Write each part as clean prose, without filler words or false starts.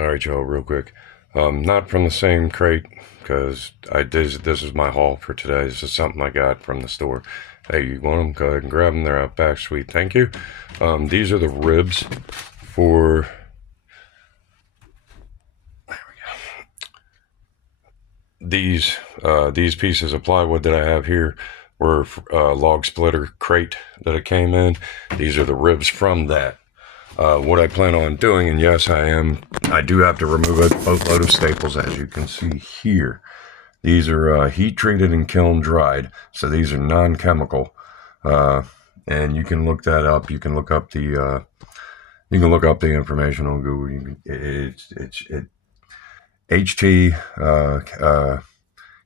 Alright, y'all, real quick. Not from the same crate, because this is my haul for today. This is something I got from the store. Hey, you want them? Go ahead and grab them. They're out back. Sweet. Thank you. These are the ribs for... These pieces of plywood that I have here were log splitter crate that it came in. These are the ribs from that. What I plan on doing, and yes, I do have to remove a boatload of staples, as you can see here. These are heat treated and kiln dried, so these are non-chemical. And you can look that up. You can look up the information on Google. It's HT,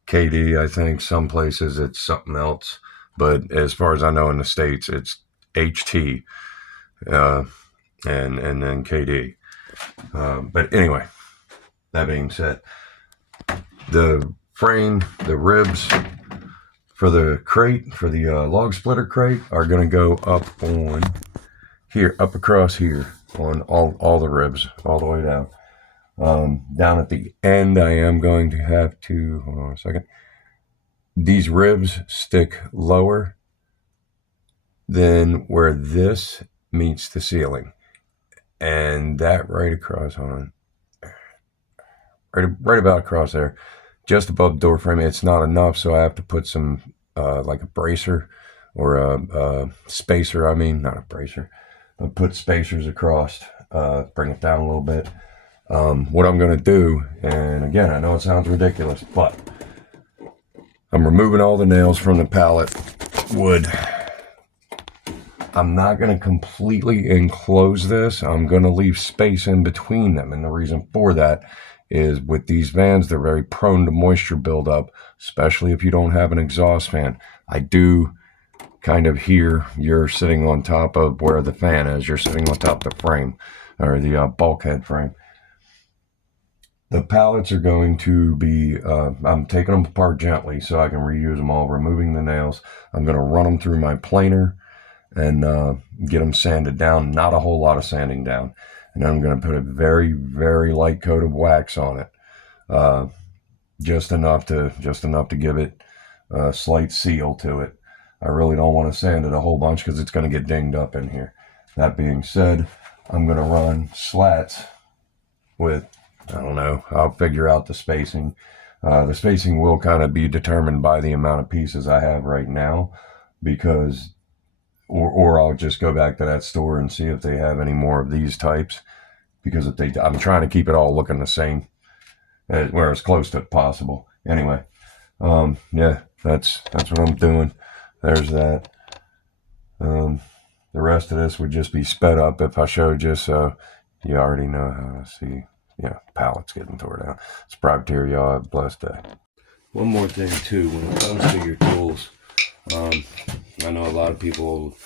KD, I think. Some places it's something else, but as far as I know in the States, it's HT, and then KD. But anyway, that being said, the frame, the ribs for the crate, for the log splitter crate, are going to go up on here, up across here on all the ribs, all the way down. Down at the end, I am going to have to, hold on a second, these ribs stick lower than where this meets the ceiling, and that right across, hold on, right about across there, just above the door frame. It's not enough, so I have to put some like a bracer or a spacer, I mean, not a bracer, but put spacers across, bring it down a little bit. What I'm going to do, and again, I know it sounds ridiculous, but I'm removing all the nails from the pallet wood. I'm not going to completely enclose this. I'm going to leave space in between them, and the reason for that is with these vans, they're very prone to moisture buildup, especially if you don't have an exhaust fan. I do kind of hear you're sitting on top of where the fan is. You're sitting on top of the frame, or the bulkhead frame. The pallets are going to be, I'm taking them apart gently so I can reuse them all, removing the nails. I'm going to run them through my planer and get them sanded down. Not a whole lot of sanding down. And then I'm going to put a very, very light coat of wax on it. Just enough to give it a slight seal to it. I really don't want to sand it a whole bunch because it's going to get dinged up in here. That being said, I'm going to run slats with, I don't know, I'll figure out the spacing. The spacing will kind of be determined by the amount of pieces I have right now, because, or I'll just go back to that store and see if they have any more of these types, because if they, I'm trying to keep it all looking the same, where as close to possible. Anyway, yeah, that's what I'm doing. There's that. The rest of this would just be sped up if I showed you, so you already know how to see. Yeah, pallets getting tore down. It's privateer, y'all. Have a blessed day. One more thing, too, when it comes to your tools, I know a lot of people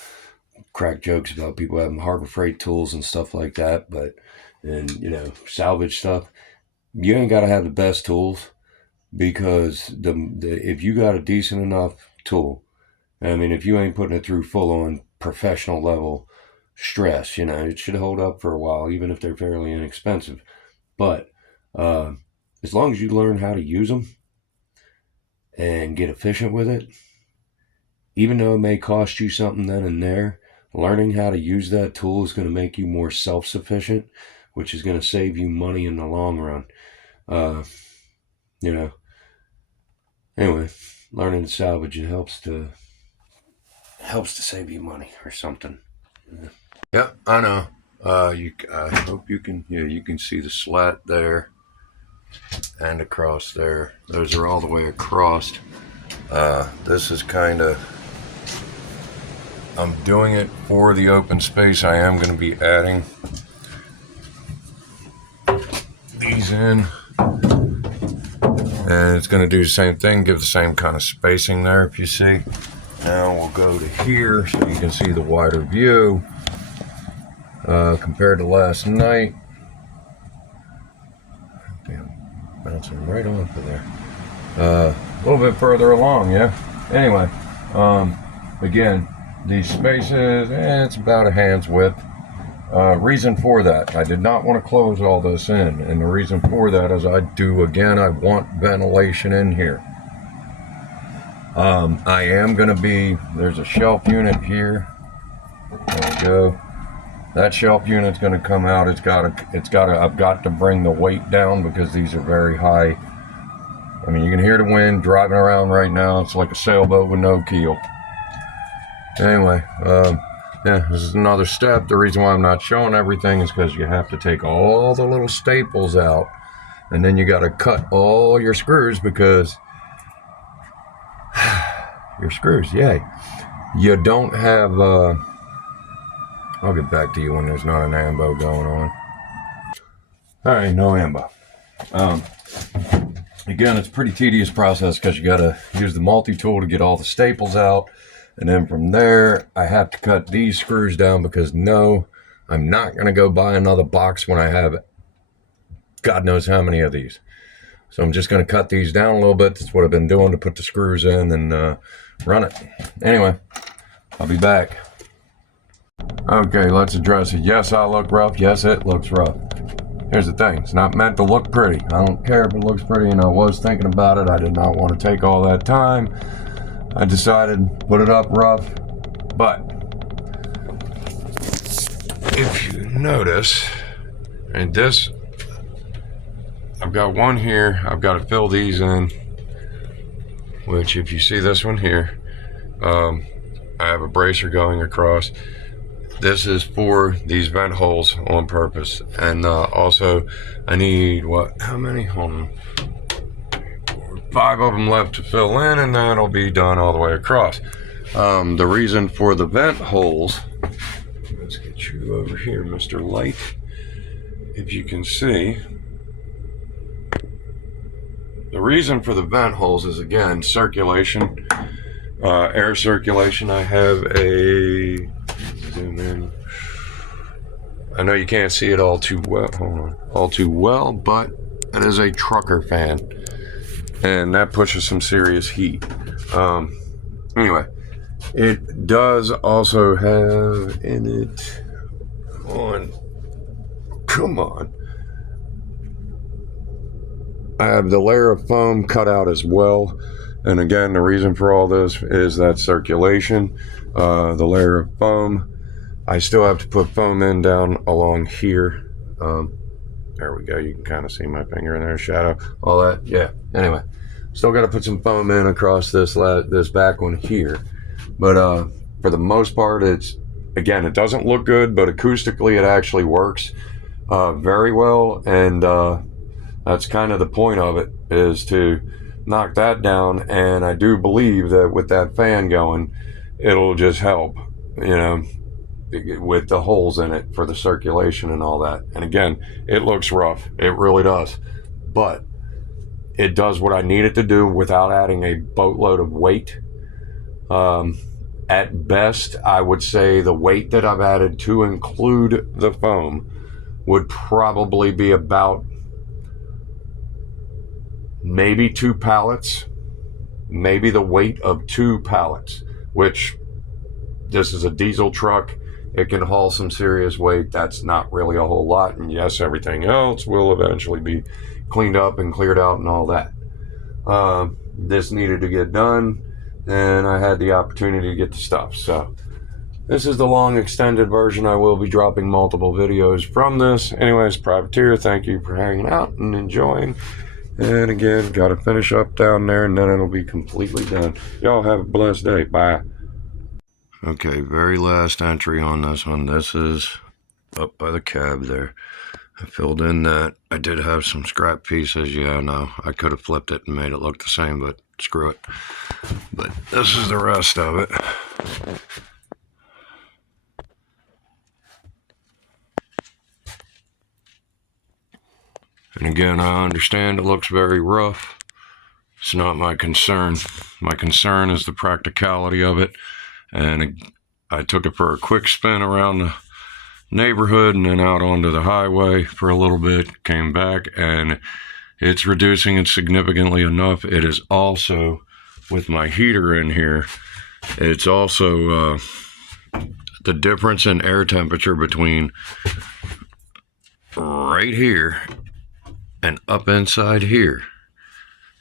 crack jokes about people having Harbor Freight tools and stuff like that, but, and, you know, salvage stuff. You ain't got to have the best tools, because if you got a decent enough tool, I mean, if you ain't putting it through full-on professional level stress, you know, it should hold up for a while, even if they're fairly inexpensive. But as long as you learn how to use them and get efficient with it, even though it may cost you something then and there, learning how to use that tool is going to make you more self-sufficient, which is going to save you money in the long run. You know, anyway, learning to salvage, it helps to save you money or something. Yeah, I know. I hope you can, yeah, you can see the slat there and across there. Those are all the way across. This is kind of, I'm doing it for the open space. I am going to be adding these in, and it's going to do the same thing, give the same kind of spacing there, if you see. Now we'll go to here so you can see the wider view. Compared to last night, damn, bouncing right off of there. A little bit further along, yeah. Anyway, again, these spaces, it's about a hand's width. Reason for that, I did not want to close all this in, and the reason for that is I want ventilation in here. I am going to be, there's a shelf unit here. There we go. That shelf unit's going to come out. I've got to bring the weight down because these are very high. I mean, you can hear the wind driving around right now. It's like a sailboat with no keel. Anyway, yeah, this is another step. The reason why I'm not showing everything is because you have to take all the little staples out, and then you got to cut all your screws because your screws, yay. You don't have, I'll get back to you when there's not an ambo going on. All right, no ambo. Again, it's a pretty tedious process because you got to use the multi-tool to get all the staples out. And then from there, I have to cut these screws down because no, I'm not going to go buy another box when I have God knows how many of these. So I'm just going to cut these down a little bit. That's what I've been doing to put the screws in and run it. Anyway, I'll be back. Okay, let's address it. Yes, I look rough. Yes, it looks rough. Here's the thing. It's not meant to look pretty. I don't care if it looks pretty, and I was thinking about it. I did not want to take all that time. I decided to put it up rough, but if you notice, and this, I've got one here, I've got to fill these in, which if you see this one here, I have a bracer going across. This is for these vent holes on purpose, and also I need, how many? Hold on. 5 of them left to fill in, and then it'll be done all the way across. The reason for the vent holes, let's get you over here, Mr. Light. If you can see, the reason for the vent holes is, again, circulation, air circulation. I have a, zoom in. I know you can't see it all too well, but it is a trucker fan. And that pushes some serious heat. Anyway, it does also have in it, come on. I have the layer of foam cut out as well. And again, the reason for all this is that circulation, the layer of foam. I still have to put foam in down along here. There we go. You can kind of see my finger in there, shadow, all that. Yeah. Anyway, still got to put some foam in across this back one here. But for the most part, it's, again, it doesn't look good, but acoustically it actually works very well. And that's kind of the point of it, is to knock that down. And I do believe that with that fan going, it'll just help, you know, with the holes in it for the circulation and all that. And again, it looks rough. It really does. But it does what I need it to do without adding a boatload of weight. At best, I would say the weight that I've added to include the foam would probably be about maybe 2 pallets, maybe the weight of 2 pallets, which this is a diesel truck. It can haul some serious weight. That's not really a whole lot. And yes, everything else will eventually be cleaned up and cleared out and all that. This needed to get done, and I had the opportunity to get the stuff. So this is the long extended version. I will be dropping multiple videos from this. Anyways, Privateer, thank you for hanging out and enjoying. And again, got to finish up down there, and then it'll be completely done. Y'all have a blessed day. Bye. Okay, very last entry on this one. This is up by the cab there. I filled in that. I did have some scrap pieces. Yeah, no, I could have flipped it and made it look the same, but screw it. But this is the rest of it. And again, I understand it looks very rough. It's not my concern. My concern is the practicality of it. And I took it for a quick spin around the neighborhood and then out onto the highway for a little bit, came back, and it's reducing it significantly enough. It is also, with my heater in here, it's also the difference in air temperature between right here and up inside here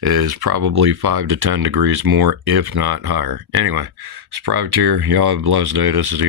is probably 5 to 10 degrees more, if not higher. Anyway, it's Privateer. Y'all have a blessed day. This is the